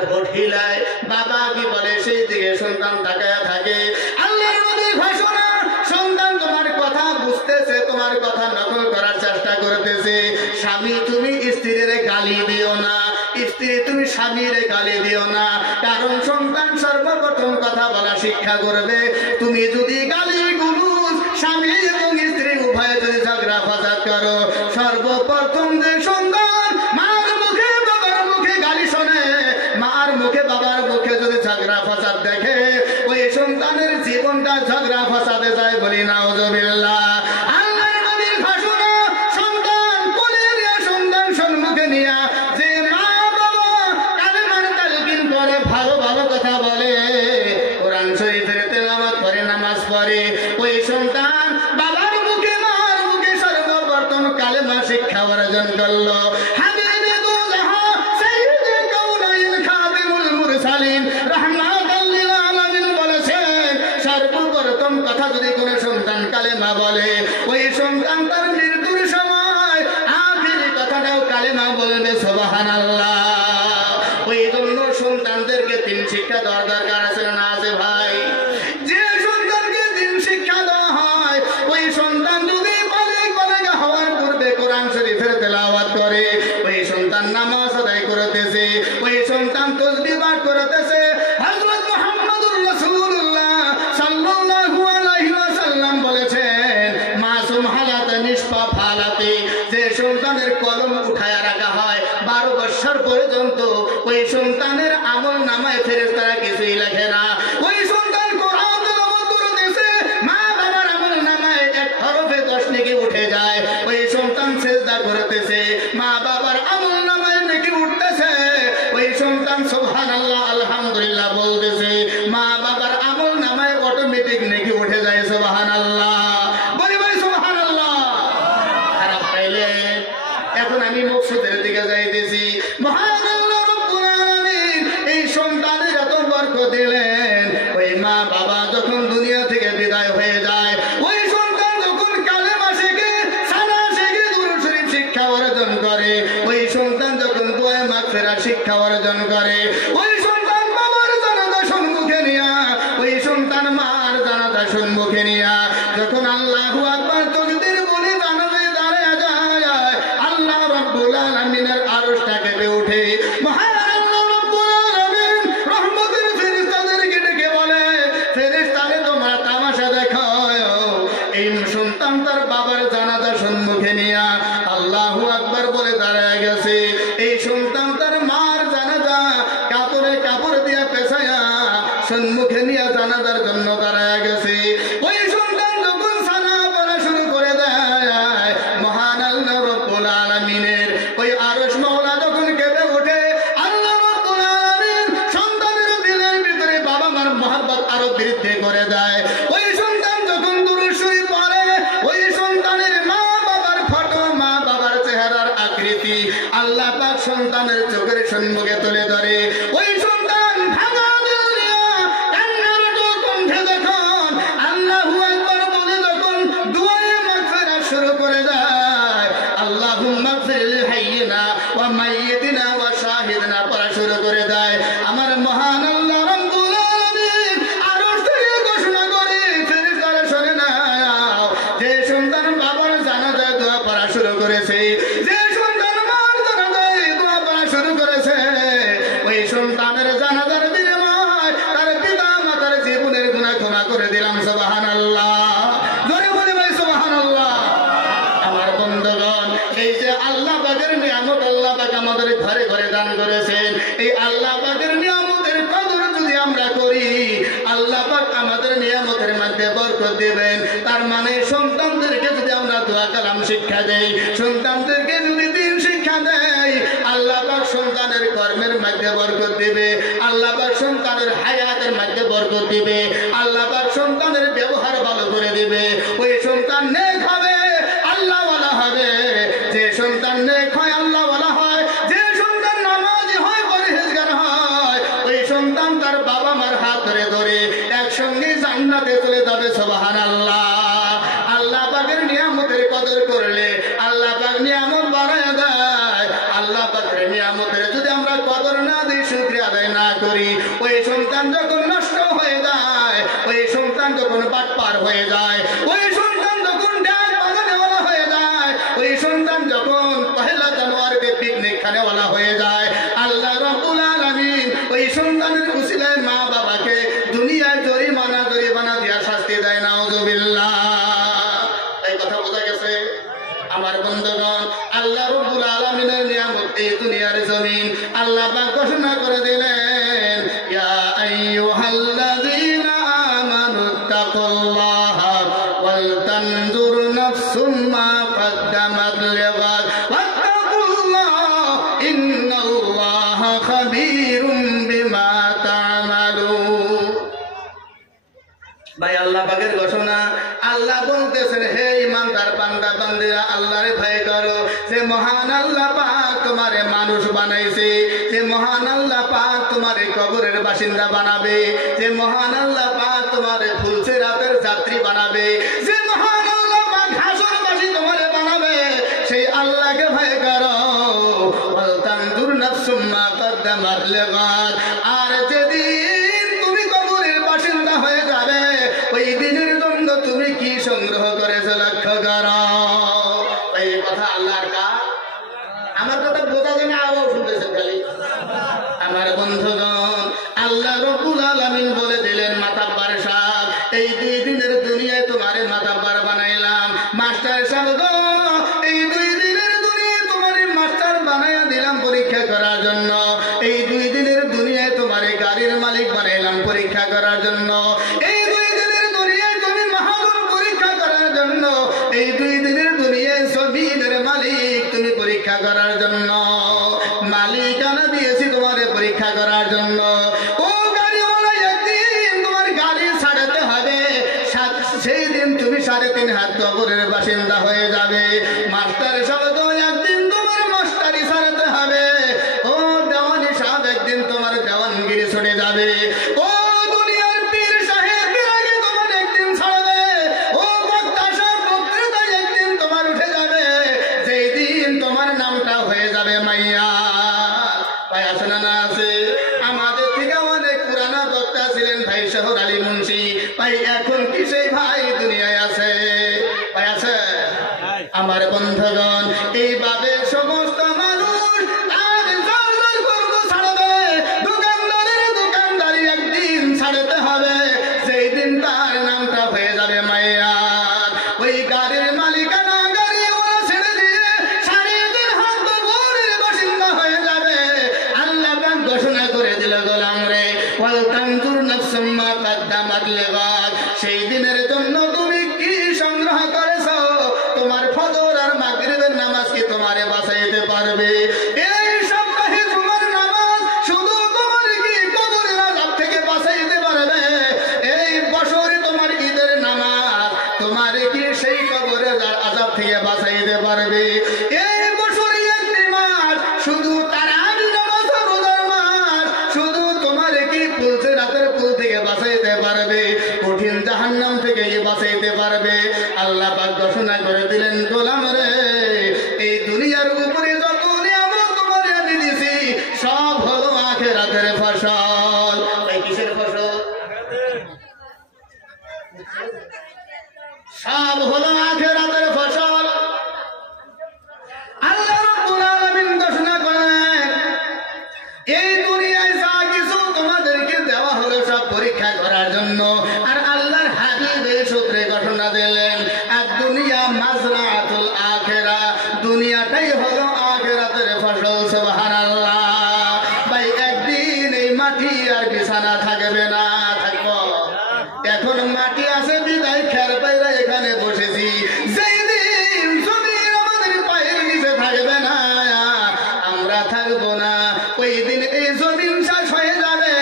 আর ভোট হিলায়, বাবা কি বলে সেই দিকে সন্তান তাকায়া থাকে। আল্লাহর নবীর ঘোষণা, সন্তান তোমার কথা বুঝতেছে, তোমার কথা নকল করার চেষ্টা করতেছে। স্বামী তুমি স্ত্রীর গালি দিও না, স্ত্রী তুমি স্বামীর গালি দিও না, কারণ সন্তান সর্বপ্রথম কথা বলা শিক্ষা করবে। তুমি যদি গালি গুলুজ স্বামী এবং স্ত্রী উভয়ে যদি ঝগড়া ফাসাদ করো, সর্বপ্রথম যে সন্তান মার মুখে বাবার মুখে গালি শোনে, মার মুখে বাবার মুখে যদি ঝগড়া ফাসাদ দেখে, ওই সন্তানের জীবনটা ঝগড়া ফাসাদে যায়। বলি নাউজুবিল্লাহ। আল্লাহর নবীর ঘোষণা, সন্তান কোলে নিয়ে সন্তান সম্মুখে নিয়ে যে মা বাবা কালেমার তালকিন করে, ভালো ভালো কথা বলে, কোরআন শরীফের তেলাওয়াত করে, নামাজ পড়ে, ওই সন্তান বাবার মুখে মার মুখে সর্বপ্রথম কালেমা শিক্ষা অর্জন করলো। সর্বপ্রথম কথা যদি কোনো সন্তান কালেমা বলে, ওই সন্তান তার মৃত্যুর সময় আখিরি কথাটাও কালেমা বলবে, সুবহানাল্লাহ। ওই জন্য সন্তানদেরকে দিন শিক্ষা দেওয়ার দরকার আছে না আছে ভাই? যে সন্তানকে দিন শিক্ষা দেওয়া হয়, ওই সন্তান যদি বালেগ হওয়ার পূর্বে কোরআন শরীফের তেলাওয়াত করে, ওই সন্তান নামাজ আদায় করতেছে, ওই সন্তান তাসবিহ পাঠ করতেছে, হযরত মুহাম্মদুর রাসূলুল্লাহ সাল্লাল্লাহু আলাইহি ওয়াসাল্লাম বলেছেন, মাসুম হালাতে নিষ্পাপ হালাতে যে সন্তানের কলম উঠায়া রাখা হয় 12 বছর পর্যন্ত, ওই সন্তানের আমল নামায় ফেরেশতারা কিছুই লেখে না। ওই সন্তান কোরআন তেলাওয়াত করতেছে, মা বাবার আমল নামায় এক হরফে 10 নেকি উঠে যায়। ওই সন্তান সিজদা করতেছে, মা বাবার আমল নামায় নেকি উঠতেছে। ওই সন্তান সুবহানাল্লাহ আলহামদুলিল্লাহ বলতেছে, মা বাবার আমল নামায় অটোমেটিক নেকি উঠে যায়। সুবহানাল্লাহ, বলি ভাই সুবহানাল্লাহ। খারাপ পাইলে এখন আমি মকসুদের দিকে যাইতেছি। মহান আল্লাহ রাব্বুল আলামিন এই সন্তানের এত বরকত দিলেন। ওই মা বাবা যখন দুনিয়া থেকে বিদায় হয়ে যায়, ওই সন্তান যখন কালেমা শেখে, সালাত শেখে, দুরূদ শরীফ শিক্ষা অর্জন করে, ওই সন্তান যখন দোয়া মাগফিরাত শিক্ষা অর্জন করে, ওই সন্তান বাবার জানাজা সম্মুখে নিয়া, ওই সন্তান মার জানাজা সম্মুখে নিয়া যখন আল্লাহু আকবার তাকবীর বলে জানাজায় দাঁড়ায় যায়, আল্লাহ রাব্বুল আলামিনের আরশটা কেঁপে ওঠে। মহান আল্লাহ রাব্বুল আলামিন রহমতের ফেরেশতাদেরকে ডেকে বলে, ফেরেশতারে তোমরা তামাশা দেখো। এই সন্তান তার বাবার জানাজা সম্মুখে নিয়া আল্লাহু আকবার বলে দাঁড়ায় গেছে। এই সন্তান তার মার জানাজা কাপড় দিয়া পেছায়া সম্মুখে নিয়ে জানাজার জন্য দাঁড়ায় গেছে। ওই সন্তান যখন সালাত পড়া শুরু করে দেয়, মহান আল্লাহ রাব্বুল আলামিনের ওই আরশ মাওলা যখন কেঁপে ওঠে, আল্লাহ রাব্বুল আলামিন সন্তানের দিলের ভিতরে বাবা মার মহব্বত আরো বৃদ্ধি করে দেয়। ওই সন্তান যখন দুরূদ শরীফ পড়ে, ওই সন্তানের মা বাবার ফটো, মা বাবার চেহারার আকৃতি আল্লাহ পাক সন্তানের চোখের সম্মুখে তুলে ধরে। ওই সন্তান ভাঙা দিল নিয়া কান্নার কণ্ঠে যখন আল্লাহু আকবার বলে যখন দুআয়ে মাগফিরাত শুরু করে দেয়, আল্লাহুম্মা গফির লিল হাইয়িনা ওয়া মাইয়িতিনা ওয়া শাহিদিনা পড়া শুরু করে দেয়। আমার মহান আল্লাহ রাব্বুল আলামিন আরশ থেকে ঘোষণা করে, ফেরেশতারা শুনে নাও, যে সন্তান বাবার জানাজায় দোয়া পড়া শুরু করেছে, যে সন্তান মার জানাজায় দোয়া পড়া শুরু করেছে, ওই সন্তানের জানাজার বিনিময় তার পিতা মাতার জীবনের গুনাহ ক্ষমা করে দিলাম। সুবহানাল্লাহ, জোরে বলে ভাই সুবহানাল্লাহ। আমার বন্ধুগণ, এই যে আল্লাহ পাকের নিয়ামত আল্লাহ পাক আমাদের ঘরে ঘরে দান করেছেন, এই আল্লাহ পাকের নিয়ামতের কদর যদি আমরা করি, আল্লাহ পাক আমাদের নিয়ামতের মধ্যে বরকত দিবেন। তার মানে সন্তানদেরকে যদি আমরা দোয়া কালাম শিক্ষা দেই, সন্তানদেরকে যদি দিন শিক্ষা দেই, আল্লাহ পাক সন্তানের কর্মের মধ্যে বরকত দিবে, আল্লাহ পাক সন্তানের হায়াতের মধ্যে বরকত দিবে, আল্লাহ পাক সন্তানের ব্যবহার ভালো করে দিবে। ওই সন্তান নেক হবে, আল্লাহওয়ালা হবে। যে সন্তান নেক হয়, আল্লাহওয়ালা হয়, যে সন্তান নামাজি হয়, পরহেজগার হয়, ওই সন্তান তার বাবা মার হাত ধরে ধরে একসঙ্গে জান্নাতে চলে যাবে। সুবহানাল্লাহ। আল্লাহ পাকের নিয়ামতের কদর করলে আল্লাহ পাক নিয়ামত বাড়ায় দেয়। আল্লাহ পাকের নিয়ামতের যদি আমরা কদর না দিই, শুকরিয়া আদায় না করি, ওই সন্তান যখন নষ্ট হয়ে যায়, ওই সন্তান যখন বাটপার হয়ে যায়, ওই সন্তান যখন ডাক বাজানেওয়ালা হয়ে যায়, ওই সন্তান যখন পহেলা জানুয়ারিতে পিকনিক খানেওয়ালা হয়ে যায়, আল্লাহ রাব্বুল আলামিন ওই সন্তানের উসিলায় মা বাবাকে দুনিয়ায় জরিমানা দিয়া শাস্তি দেয়। নাউযুবিল্লাহ। এই কথা বোঝা গেছে আমার বন্ধুগণ। আল্লাহ রাব্বুল আলামিনের নিয়ামত এই দুনিয়ার জমিন। আল্লাহ পাক ঘোষণা করে দিলেন, ইয়া আইয়ুহাল্লাযীনা আমানুত্তাকুল্লাহা ওয়াল তানজুর নাফসুম মা কদ্দামাত লিগাদ ওয়াত্তাকুল্লাহ ইন্নাল্লাহা খাবীরুম বিমা তা'মালুন। ভাই আল্লাহ পাকের ঘোষণা। আল্লাহ বলতেছেন, হে ইমানদার বান্দা বান্দিরা, আল্লাহরে ভয় করো। যে মহান আল্লাহ পাক তোমারে মানুষ বানাইছে, যে মহান আল্লাহ পাক তোমারে কবরের বাসিন্দা বানাবে, যে মহান আল্লাহ পাক তোমারে ফুলসিরাতের যাত্রী বানাবে, যে মহান আল্লাহ পাক হাসরবাসী তোমারে বানাবে, সেই আল্লাহকে ভয় করো। ওয়াল তানজুর নাফসুম মা কদ্দামাত লিগাদ। আর যেদিন তুমি কবরের বাসিন্দা হয়ে যাবে, ওই দিনের জন্য তুমি কি সংগ্রহ করেছো লক্ষ্য করো। এই কথা আল্লাহর কাজ। আমার কথা বোঝা যায় না, আওয়াজ শুনতেছেন খালি। আমার বন্ধুগণ, আল্লাহ রাব্বুল আলামিন বলে দিলেন, মাতাব্বার সাহেব, এই 2 দিনের দুনিয়ায় তোমারে মাতাব্বার বানাইলাম। মাস্টার সাহেব গো, এই 2 দিনের দুনিয়ায় তোমারে মাস্টার বানাইয়া দিলাম পরীক্ষা করার জন্য। এই 2 দিনের দুনিয়ায় তোমারে গাড়ির মালিক বানাইলাম পরীক্ষা করার জন্য। এই 2 দিনের দুনিয়ায় তুমি মাহাজন পরীক্ষা করার জন্য। এই 2 দিনের দুনিয়ায় জমিনের মালিক তুমি পরীক্ষা করার জন্য। মালিকানা দিয়েছি তোমারে পরীক্ষা করার জন্য। ও গাড়িওয়ালা, একদিন তোমার গাড়ি ছাড়াতে হবে। সেই দিন তুমি 3.5 হাত কবরের বাসিন্দা হয়ে যাবে। মাস্টার সাহেব, একদিন তোমার মাস্টারি ছাড়াতে হবে। ও দেওয়ানি সাহেব, একদিন তোমার দেওয়ানগিরি ছুটে যাবে। ও দুনিয়ার পীর সাহেব, বিরাগী তোমার একদিন ছাড়বে। ও বক্তা সাহেব, বক্তৃতা একদিন তোমার উঠে যাবে। যেই দিন তোমার নামটা হয়ে যাবে মাইয়া। ভাই আছে না না আছে? আমাদের থেকে অনেক পুরানা বক্তা ছিলেন ভাই শহর আলী মুন্সি। ভাই এখন কি সেই ভাই দুনিয়ায় আছে? ভাই আছে? আমার বন্ধুগণ, এইভাবে সমস্ত মানুষ আর জল্লার গর্ব ছাড়বে। দোকানদারের দোকানদারি একদিন ছাড়তে হবে। সেই দিন তার নামটা হয়ে যাবে মাইয়া। ওই গাড়ির মালিকানা গাড়িওয়ালা ছেড়ে দিয়ে 3.5 হাত কবরের বাসিন্দা হয়ে যাবে। আল্লাহ পাক ঘোষণা করে দিল, গোলাম রে, ওয়াল তানজুর নাফসুম মা কদ্দামাত লিগাদ। সেই দিনের জন্য তুমি কি সংগ্রহ করেছো? তোমার ফজর আর মাগরিবের নামাজ কি তোমারে বাঁচাইতে পারবে? এই সপ্তাহে তোমার নামাজ শুধু তোমার কি কবরের আযাব থেকে বাঁচাইতে পারবে? এই বছরে তোমার ঈদের নামাজ তোমারে কি সেই কবরের আযাব থেকে বাঁচাইতে পারবে? এই বছরে একটি মাস শুধু তারাবি নামাজ আর রোজার মাস শুধু তোমারে কি ফুলসিরাতের পুল থেকে বাঁচাইতে পারবে? কঠিন জাহান্নাম থেকে বাঁচাইতে পারবে? আল্লাহ পাক ঘোষণা করে দিলেন, গোলাম রে, এই দুনিয়ার উপরে যত নিয়ামত তোমারে আমি দিছি সব হলো আখিরাতের ফসল। এই কিসের ফসল? সব হলো আখিরাতের ফসল। আল্লাহ রাব্বুল আলামিন ঘোষণা করেন, এই দুনিয়ায় যা কিছু তোমাদেরকে দেওয়া হলো সব পরীক্ষা করার জন্য। আর আল্লাহর হাবিব এই সূত্রে ঘোষণা দিলেন, দুনিয়া মাজরাতুল আখিরা, দুনিয়াটাই হলো আখিরাতের ফসল। সুবহানাল্লাহ। ভাই একদিন এই মাটি আর বিছানা থাকবে না, থাকবো? এখন মাটি আছে বিদায় খের পাইরা এখানে বসেছি। যেই দিন জমিন আমাদের পায়ের নিচে থাকবে না, আমরা থাকবো না, ওই দিন এই জমিন শেষ হয়ে যাবে।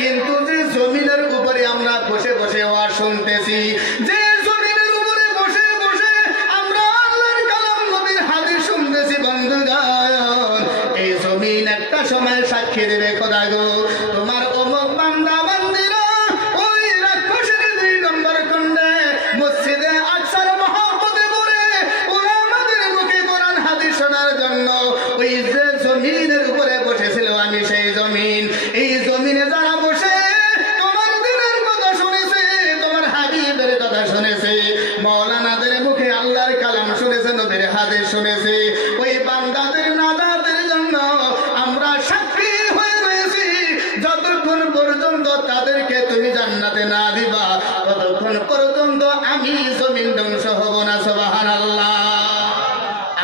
কিন্তু যে জমিনের উপরে আমরা বসে বসে ওয়াজ শুনতেছি, যে জমিনের উপরে বসে বসে আমরা আল্লাহর কালাম নবীর হাদিস শুনতেছি, বন্ধুগণ, এই জমিন একটা সময় সাক্ষী দেবে, খোদা গো, তোমার অমুক বান্দা বান্দিরা ওই রাক্ষসের 2 নম্বর খণ্ডে মসজিদে আকসার মহব্বতে পড়ে উলামাদের মুখে কোরআন হাদিস শোনার জন্য ওই যে জমিনের উপরে বসেছিল আমি, সেই জমিন, এই জমিনে যারা তাদেরকে তুমি জান্নাতে না দিবা ততক্ষণ পর্যন্ত আমি জমিন ধ্বংস হব না। সুবহানাল্লাহ।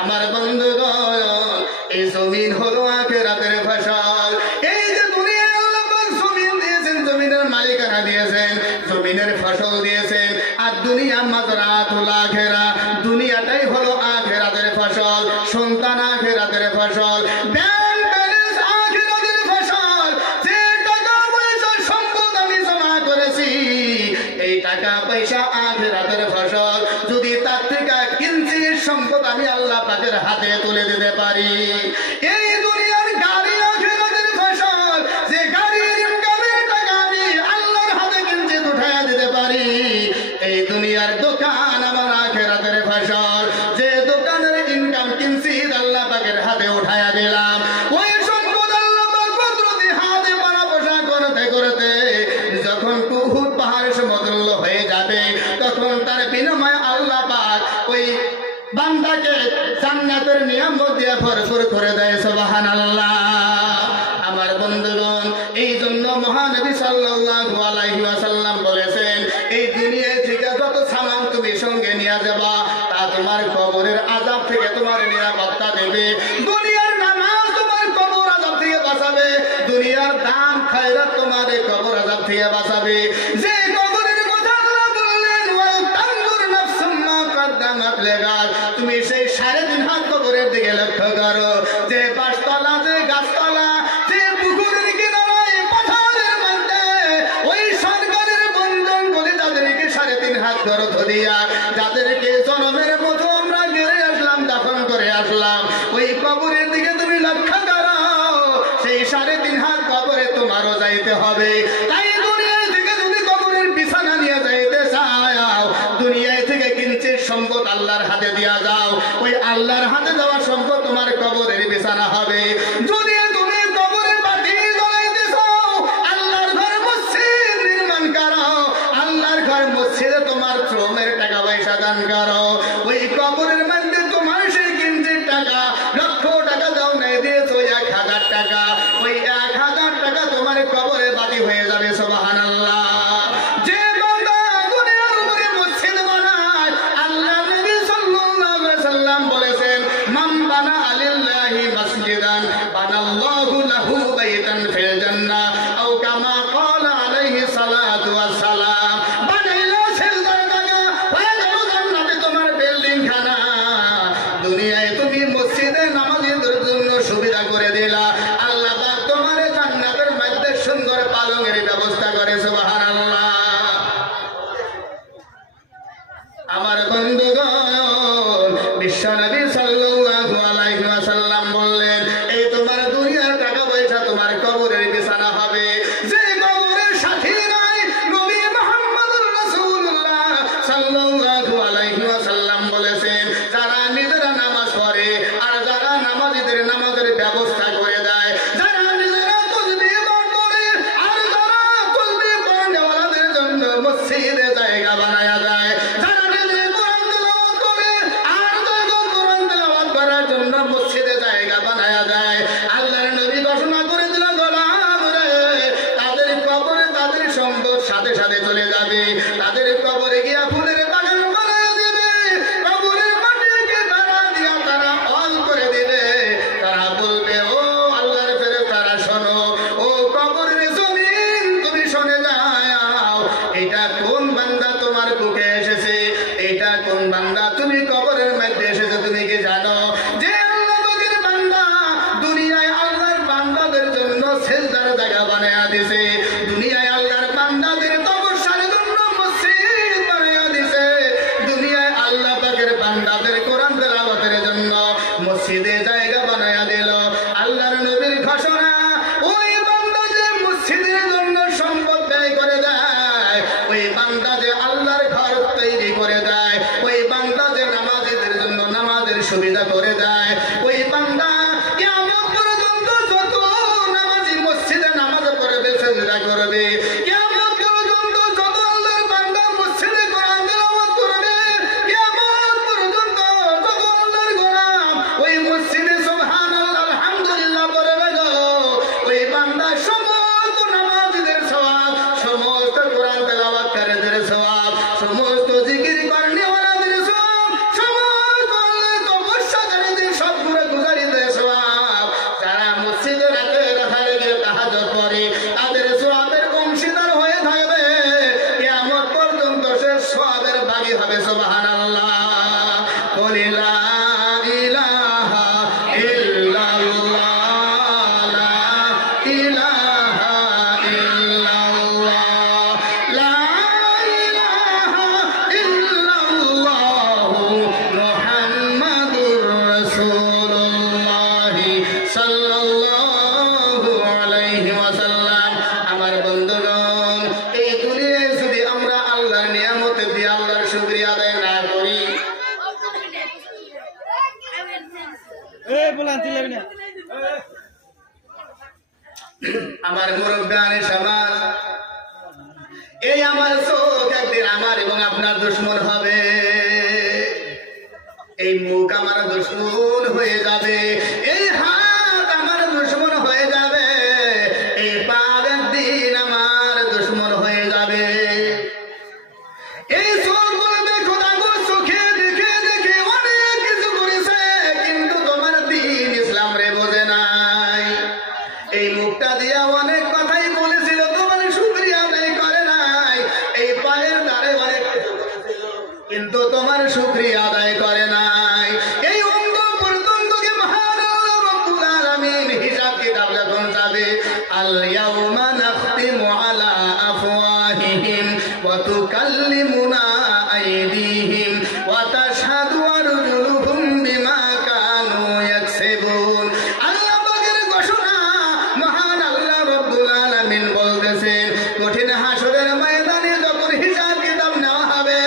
আমার বন্ধুগণ, এই জমিন হলো আখিরাতের ফসল। এই যে দুনিয়ায় আল্লাহ পাক জমিন দিয়েছেন, জমিনের মালিকানা দিয়েছেন, জমিনের ফসল দিয়েছেন। আর দুনিয়া মাজরাতুল আখিরা, দুনিয়াটাই হলো আখিরাতের ফসল। সন্তান আখিরাতের ফসল, ব্যাংক ব্যালেন্স আখিরাতের ফসল। যে টাকা পয়সা সম্পদ আমি জমা করেছি, এই টাকা পয়সা আখিরাতের ফসল। যদি তার থেকে কিঞ্চিৎ সম্পদ আমি আল্লাহ পাকের হাতে তুলে দিতে পারি, এই দুনিয়ার গাড়ি আখিরাতের ফসল। যে গাড়ির ইনকামের টাকা আমি আল্লাহর হাতে কিঞ্চিৎ উঠায়া দিতে পারি, এই দুনিয়ার দোকান আমার আখিরাতের ফসল। যে দোকানের ইনকাম কিঞ্চিৎ আল্লাহ পাকের হাতে উঠায়া দিলাম, ওই সম্পদ আল্লাহ পাক কুদরতি হাতে পানা পোষা করতে করতে যখন উহুদ পাহাড় সমতুল্য হয়ে যাবে, তখন তার বিনিময়ে আল্লাহ পাক ওই বান্দাকে জান্নাতের নিয়ামত দিয়ে ভরপুর করে দেয়। সুবহানাল্লাহ। আমার বন্ধুগণ, এই জন্য মহানবী সাল্লাল্লাহু আলাইহি ওয়াসাল্লাম বলেছেন, এই দুনিয়া থেকে যত সামান তুমি সঙ্গে নিয়ে যাবা, তা তোমার কবরের আযাব থেকে তোমার নিরাপত্তা দেবে। দুনিয়ার নামাজ তোমার কবর আযাব থেকে বাঁচাবে, দুনিয়ার দান খয়রাত তোমার কবর আযাব থেকে বাঁচাবে। যে কবরের কথা আল্লাহ বললেন, ওয়াল তানজুর নাফসুম মা কদ্দামাত লিগাদ, তুমি সেই 3.5 হাত কবরের দিকে লক্ষ্য করো। যে বাসতলা, যে গাছতলা, যে পুকুরের কিনারায়, পাথরের মধ্যে ওই সরকারের বন্ধন করে যাদেরকে 3.5 হাত গর্ত দিয়া, যাদেরকে জনমের মতো আমরা গেড়ে আসলাম, দাফন করে আসলাম, ওই কবরের দিকে তুমি লক্ষ্য করো। সেই 3.5 হাত কবরে তোমারও যাইতে হবে। তাই দুনিয়ায় থেকে যদি কবরের বিছানা নিয়ে যাইতে চাও, দুনিয়ায় থেকে কিঞ্চিৎ সম্পদ আল্লাহর হাতে দিয়া যাও। ওই আল্লাহর হাতে দেওয়া সম্পদ তোমার কবরের বিছানা হবে। যদি তুমি কবরের বাতি জ্বলাইতে চাও, আল্লাহর ঘর মসজিদ নির্মাণ করো, আল্লাহর ঘর মসজিদে তোমার শ্রমের টাকা পয়সা দান করো। ওই কবরের মধ্যে তোমার সেই কিঞ্চিৎ টাকা, লক্ষ টাকা দাও নাই দিয়েছো 1000 টাকা, ওই 1000 টাকা তোমার কবরে বাতি হয়ে যাবে। সুবহানাল্লাহ। যে বান্দা দুনিয়ার উপরে মসজিদ বানায়, আল্লাহ নবী সাল্লাল্লাহু আলাইহি ওয়াসাল্লাম বলেছেন, মান বানা আলিল্লাহি মাসজিদান বানাল্লাহু লাহু বাইতান ফিল জান্নাহ, আও কামা ক্বালা আলাইহি সালাতু ওয়াস সালাম। বানাইলো সেজদার টাকা, হয়ে গেল জান্নাতে তোমার বিল্ডিং খানা। দুনিয়ায় তুমি মসজিদে নামাজের জন্য সুবিধা করে দিলা, আল্লাহ সাল্লাল্লাহু আলাইহি ওয়াসাল্লাম। আমার বন্ধুগণ, এই দুনিয়ায় যদি আমরা আল্লাহর নিয়ামত দিয়ে আল্লাহর শুকরিয়া আদায় না করি, আমার মুরব্বিয়ানে সমাজ, এই আমার চোখ একদিন আমার এবং আপনার দুশ্মন হবে, এই মুখ আমার দুশ্মন হয়ে যাবে, এই হাত আমার দুশ্মন হয়ে যাবে, এই পা একদিন আমার দুশ্মন হয়ে যাবে। এই চোখ বলবে খোদা গো, চোখে দেখে দেখে অনেক কিছু করেছে, কিন্তু তোমার দ্বীন ইসলাম রে বোঝে নাই। এই মুখটা দিয়া অনেক কথাই বলেছিল, তোমার শুকরিয়া আদায় করে নাই। এই পায়ের দ্বারে অনেক কিছু করেছিল, কিন্তু তোমার শুকরিয়া আদায় করে নাই। এই অঙ্গ প্রত্যঙ্গকে মহান আল্লাহ রাব্বুল আলামিন হিসাব কিতাব যখন যাবে, আল ইয়াউমা নাখতিমু আলা আফওয়াহিহিম ওয়া তুকাল্লিমুনা আইদিহিম ওয়া তাশহাদু আরজুলুহুম বিমা কানু ইয়াকসিবুন। আল্লাহ পাকের ঘোষণা, মহান আল্লাহ রাব্বুল আলামিন বলতেছেন, কঠিন হাসরের ময়দানে যখন হিসাব কিতাব নেওয়া হবে,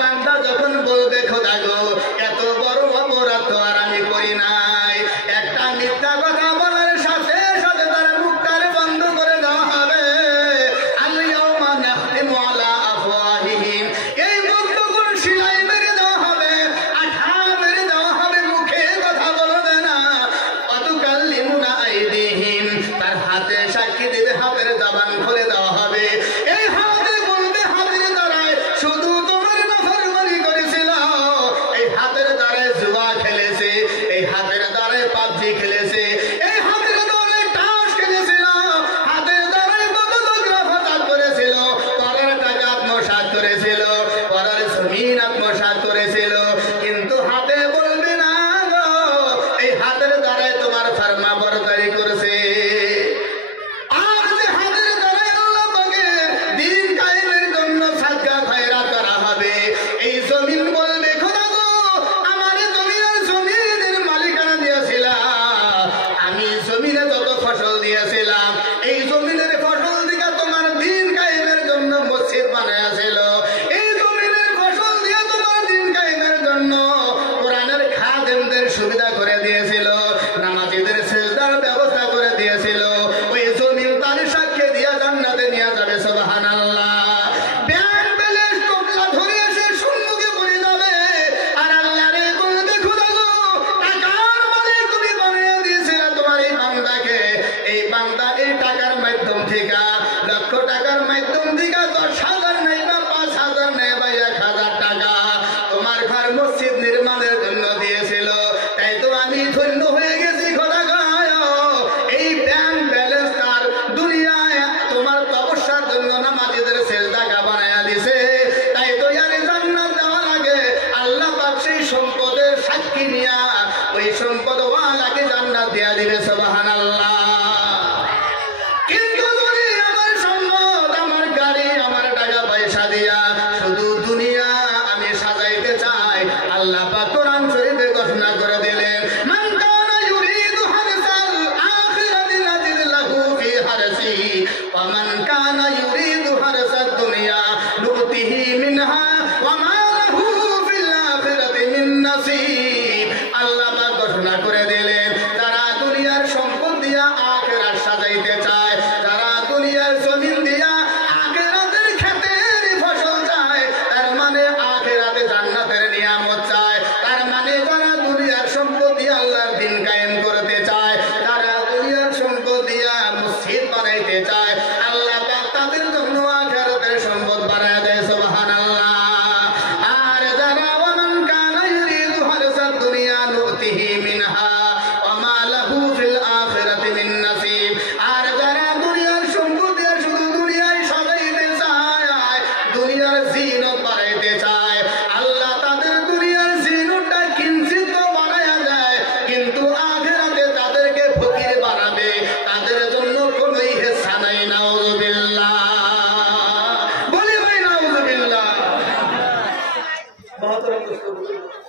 বান্দা যখন বলবে খোদা গো, এত বড় অপরাধ তো আর আমি করি নাই, একটা মিথ্যা কথা বলার সাথে সাথে তার মুখটারে বন্ধ করে দেওয়া হবে। আল ইয়াউমা নাখতিমু আলা আফওয়াহিহিম, এই মুখ তখন সেলাই মেরে দেওয়া হবে, আঠা মেরে দেওয়া হবে, মুখে কথা বলবে না। ওয়া তুকাল্লিমুনা আইদিহিম, তার হাতে সাক্ষী দেবে, হাতের জবান খুলে দেওয়া হবে। এই হাতে বলবে, হাতের দ্বারায় শুধু তোমার নাফরমানি করেছিল, এই হাতের দ্বারায় জুয়া খেলেছে, এই হাতের দ্বারায় পাবজি খেলেছে, এই হাতের দ্বারায় তাস খেলেছিল, হাতের দ্বারায় ফসাদ করেছিল, পরের টাকা আত্মসাৎ করেছিল, পরের জমিন আত্মসাৎ করেছিল, কিন্তু হাতে বলবে না গো, এই হাতের দ্বারায় তোমার ফরমাবরদারি করেছে। আর যে হাতের দ্বারায় আল্লাহ পাকের দ্বীন কায়েমের জন্য সাদকা খয়রাত করা হবে, এই জমিন বলবে খোদা গো, আমার জমিনের মালিকানা দিয়েছিলাম, আমি জমিনে যত ফসল দিয়েছিলাম, এই জমিনের ফসল দিকে তোমার দ্বীন কায়েমের জন্য মসজিদ বানাইছিল, এই জমিনের ফসল দিয়ে তোমার দ্বীন কায়েমের জন্য কোরআনের খাদেমদের সুবিধা করে দিয়েছিল, নামাজীদের সিজদার ব্যবস্থা করে দিয়েছিল, ওই জমিন তার সাক্ষী দিয়া জান্নাতে নিয়ে যাবে। সুবহানাল্লাহ। ব্যাংক ব্যালেন্স টোপলা ধরে এসে সম্মুখে পড়ে যাবে, আর আল্লাহ রে বলবে খোদা গো, টাকার মালিক তুমি বানিয়ে দিয়েছিলে তোমার এই বান্দাকে, এই বান্দা এই টাকার মাধ্যম থেকে, লক্ষ টাকার মাধ্যম থেকে 10,000 নেই বা 5,000 নেই বা 1,000 টাকা তোমার ঘর মসজিদ নির্মাণের জন্য দিয়েছিল, তাই তো আমি ধন্য হয়ে গেছি খোদা গো। এই ব্যাংক ব্যালেন্স তার দুনিয়ায় তোমার তপস্যার জন্য নামাজীদের সিজদা বানায়া দিছে, তাই তো ইয়ারে জান্নাত দেওয়া লাগে। আল্লাহ পাক সেই সম্পদের সাক্ষী নিয়া ওই সম্পদ ওয়ালাকে জান্নাত দেয়া দিবে। সুবহানাল্লাহ। কিন্তু যদি আমার সম্পদ, আমার গাড়ি, আমার টাকা পয়সা দিয়া শুধু দুনিয়া আমি সাজাইতে চাই, আল্লাহ পাক কোরআন শরীফে ঘোষণা করে দিলেন, মান কানা ইউরিদু হারসাল আখিরাতি নাজিদ লাহু ফি হারসিহি ওয়া মান কানা ইউরিদু হারসাদ দুনিয়া নুতিহি মিনহা ওয়া মা লাহু ফিল আখিরাতি মিন নাসিব। আল্লাহ পাক ঘোষণা করে দিলেন, যারা দুনিয়ার সম্পদ দিয়া আখিরাত সাজাইতে চায়, যারা দুনিয়ার জমিন দিয়া আখিরাতের ক্ষেতের ফসল চায়, তার মানে আখিরাতে জান্নাতের নিয়ামত চায়, তার মানে যারা দুনিয়ার সম্পদ দিয়া আল্লাহর দ্বীন কায়েম করতে চায়, যারা দুনিয়ার সম্পদ দিয়া মসজিদ বানাইতে চায়, আল্লাহ পাক তাদের জন্য আখিরাতের সম্পদ বানায় দেয়। সুবহানাল্লাহ। আর যারা ওয়ামান কানা ইউরিদু হারসাদ দুনিয়া নুতিহি মিনহা ওয়া মা লাহু ফিল আখিরাতি মিন নাসিব, আর যারা দুনিয়ার সম্পদ দিয়া শুধু দুনিয়ায় সাজাইতে চায়, দুনিয়ার জিনত বানাইতে চায়, আল্লাহ তাদের দুনিয়ার জিনতটা কিঞ্চিত বানায়া দেয়, কিন্তু আখিরাতে তাদেরকে ফকির বানাবে, তাদের জন্য কোনো হিস্সা নাই। নাউযুবিল্লাহ। বলি ভাই নাউযুবিল্লাহ। 72